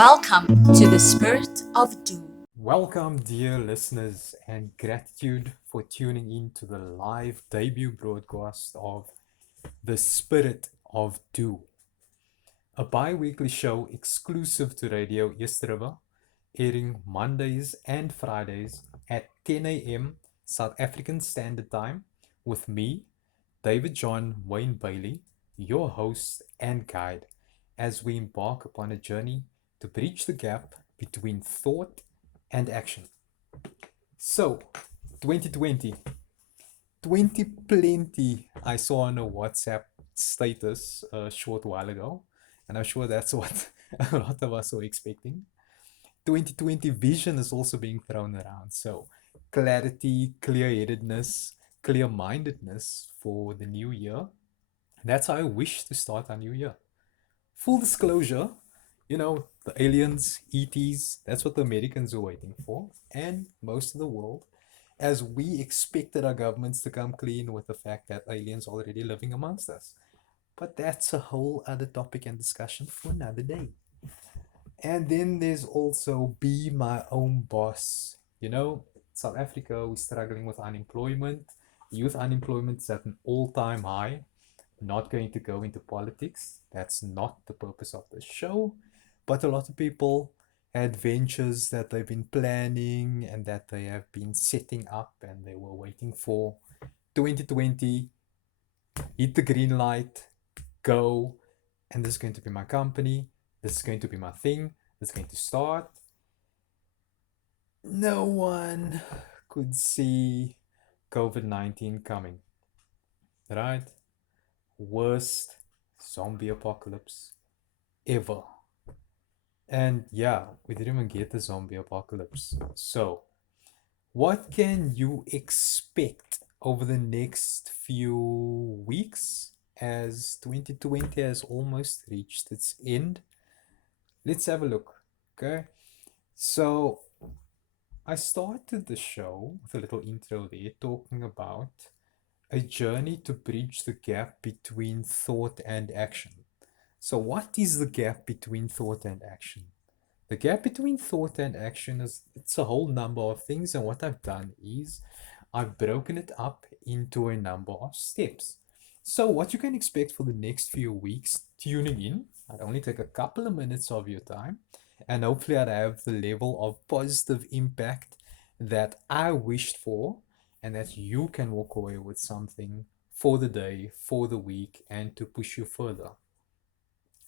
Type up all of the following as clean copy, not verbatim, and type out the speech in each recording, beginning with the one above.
Welcome to the Spirit of Doom. Welcome, dear listeners, and gratitude for tuning in to the live debut broadcast of The Spirit of Do, a bi weekly show exclusive to Radio East River, airing Mondays and Fridays at 10 a.m. South African Standard Time, with me, David John Wayne Bailey, your host and guide, as we embark upon a journey to bridge the gap between thought and action. So, 2020, 2020, I saw on a WhatsApp status a short while ago, and I'm sure that's what a lot of us were expecting. 2020 vision is also being thrown around. So, clarity, clear headedness, clear mindedness for the new year. That's how I wish to start our new year. Full disclosure, the aliens, ETs, that's what the Americans are waiting for, and most of the world, as we expected our governments to come clean with the fact that aliens are already living amongst us. But that's a whole other topic and discussion for another day. And then there's also be my own boss. South Africa, we're struggling with unemployment. Youth unemployment is at an all-time high. Not going to go into politics. That's not the purpose of the show. But a lot of people had ventures that they've been planning and that they have been setting up and they were waiting for 2020, hit the green light, go, and this is going to be my company, this is going to be my thing, this is going to start. No one could see COVID-19 coming, right? Worst zombie apocalypse ever. And yeah, we didn't even get the zombie apocalypse. So, what can you expect over the next few weeks as 2020 has almost reached its end? Let's have a look. Okay. So, I started the show with a little intro there talking about a journey to bridge the gap between thought and action. So, what is the gap between thought and action? The gap between thought and action is it's a whole number of things, and what I've done is I've broken it up into a number of steps. So, what you can expect for the next few weeks, tuning in, I'd only take a couple of minutes of your time, and hopefully, I'd have the level of positive impact that I wished for, and that you can walk away with something for the day, for the week, and to push you further.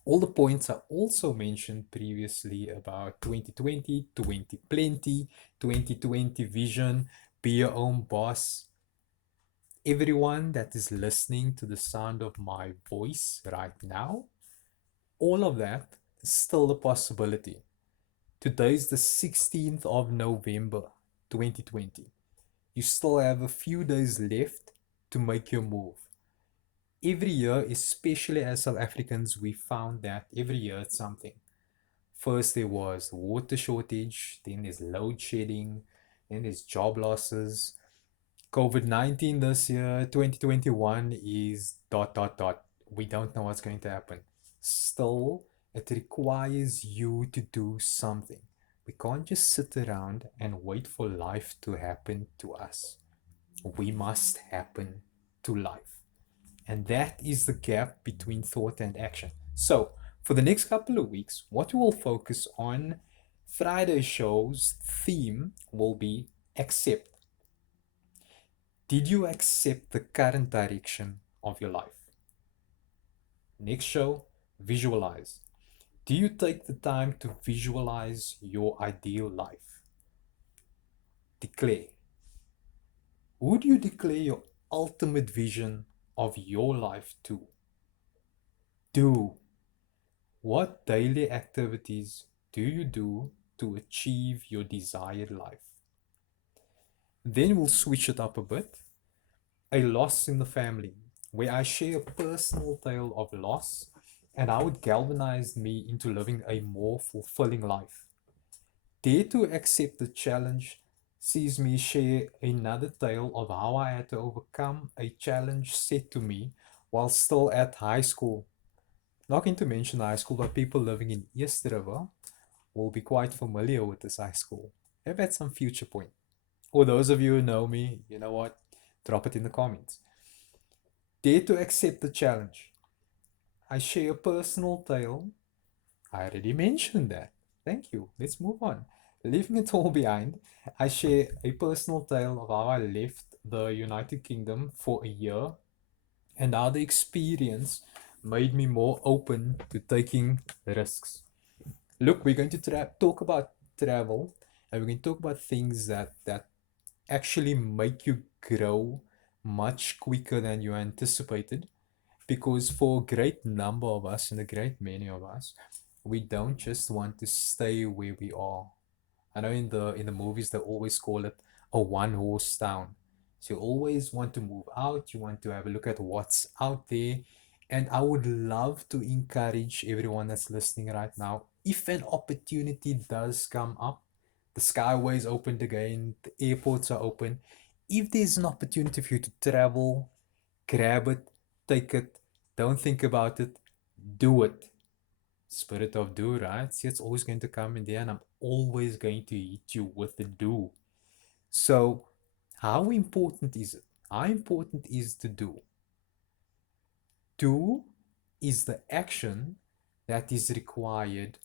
All the points I also mentioned previously about 2020, 2020, 2020 vision, be your own boss. Everyone that is listening to the sound of my voice right now, all of that is still a possibility. Today is the 16th of November, 2020. You still have a few days left to make your move. Every year, especially as South Africans, we found that every year it's something. First, there was the water shortage, then there's load shedding, then there's job losses. COVID-19 this year, 2021, is dot dot dot. We don't know what's going to happen. Still, it requires you to do something. We can't just sit around and wait for life to happen to us. We must happen to life. And that is the gap between thought and action. So, for the next couple of weeks, what we will focus on Friday show's theme will be accept. Did you accept the current direction of your life? Next show, visualize. Do you take the time to visualize your ideal life? Declare. Who do you declare your ultimate vision of your life to? Do. What daily activities do you do to achieve your desired life? Then we'll switch it up a bit. A loss in the family, where I share a personal tale of loss and how it galvanized me into living a more fulfilling life. Dare to accept the challenge sees me share another tale of how I had to overcome a challenge set to me while still at high school. Not going to mention high school, but people living in East River will be quite familiar with this high school. Maybe at some future point. Or those of you who know me, you know what? Drop it in the comments. Dare to accept the challenge. I share a personal tale. I already mentioned that. Thank you. Let's move on. Leaving it all behind, I share a personal tale of how I left the United Kingdom for a year and how the experience made me more open to taking risks. Look, we're going to talk about travel, and we're going to talk about things that actually make you grow much quicker than you anticipated. Because for a great number of us and a great many of us, we don't just want to stay where we are. I know in the movies they always call it a one horse town. So you always want to move out, you want to have a look at what's out there. And I would love to encourage everyone that's listening right now, if an opportunity does come up, the skyways opened again, the airports are open. If there's an opportunity for you to travel, grab it, take it, don't think about it, do it. Spirit of do, right? See, it's always going to come in there, and I'm always going to hit you with the do. So, how important is it? How important is to do? Do is the action that is required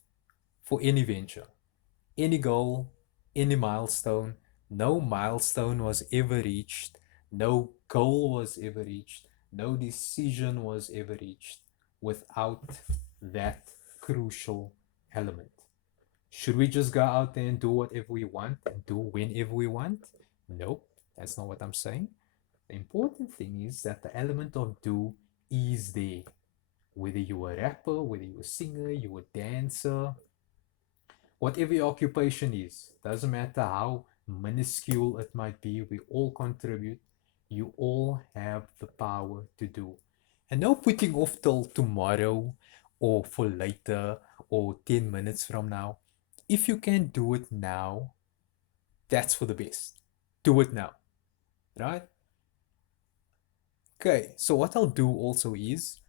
for any venture, any goal, any milestone. No milestone was ever reached, no goal was ever reached, no decision was ever reached without that crucial element. Should we just go out there and do whatever we want and do whenever we want? Nope, that's not what I'm saying. The important thing is that the element of do is there. Whether you're a rapper, whether you're a singer, you're a dancer, whatever your occupation is, doesn't matter how minuscule it might be, we all contribute. You all have the power to do. And no putting off till tomorrow or for later or 10 minutes from now. If you can do it now, that's for the best. Do it now, right? Okay, so what I'll do also is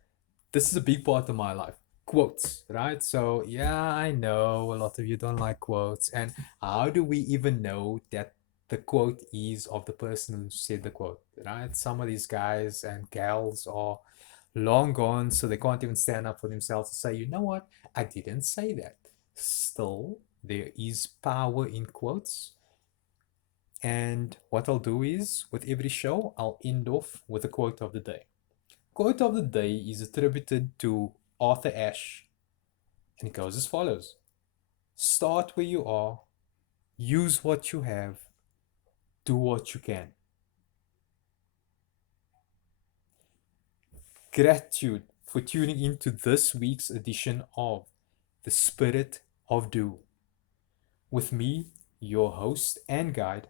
this is a big part of my life. Quotes, right? So, yeah, I know a lot of you don't like quotes. And how do we even know that the quote is of the person who said the quote, right? Some of these guys and gals are long gone, so they can't even stand up for themselves and say, you know what? I didn't say that. Still, there is power in quotes. And what I'll do is, with every show, I'll end off with a quote of the day. Quote of the day is attributed to Arthur Ashe, and it goes as follows: start where you are, use what you have, do what you can. Gratitude for tuning into this week's edition of The Spirit of Do. With me, your host and guide,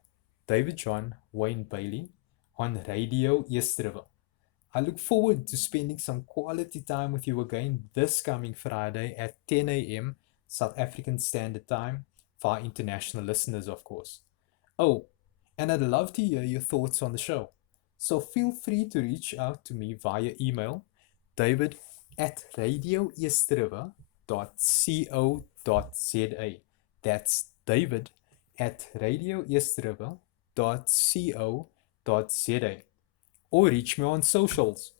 David John Wayne Bailey, on Radio East River. I look forward to spending some quality time with you again this coming Friday at 10 a.m. South African Standard Time for our international listeners, of course. Oh, and I'd love to hear your thoughts on the show. So feel free to reach out to me via email, david at radioeastriver.co.za. That's David at radioeastriver.co.za. Or reach me on socials,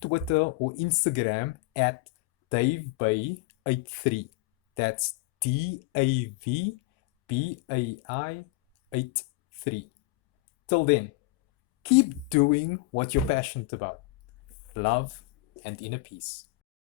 Twitter or Instagram at DaveBay83. That's DAVBAI83. Till then, keep doing what you're passionate about. Love and inner peace.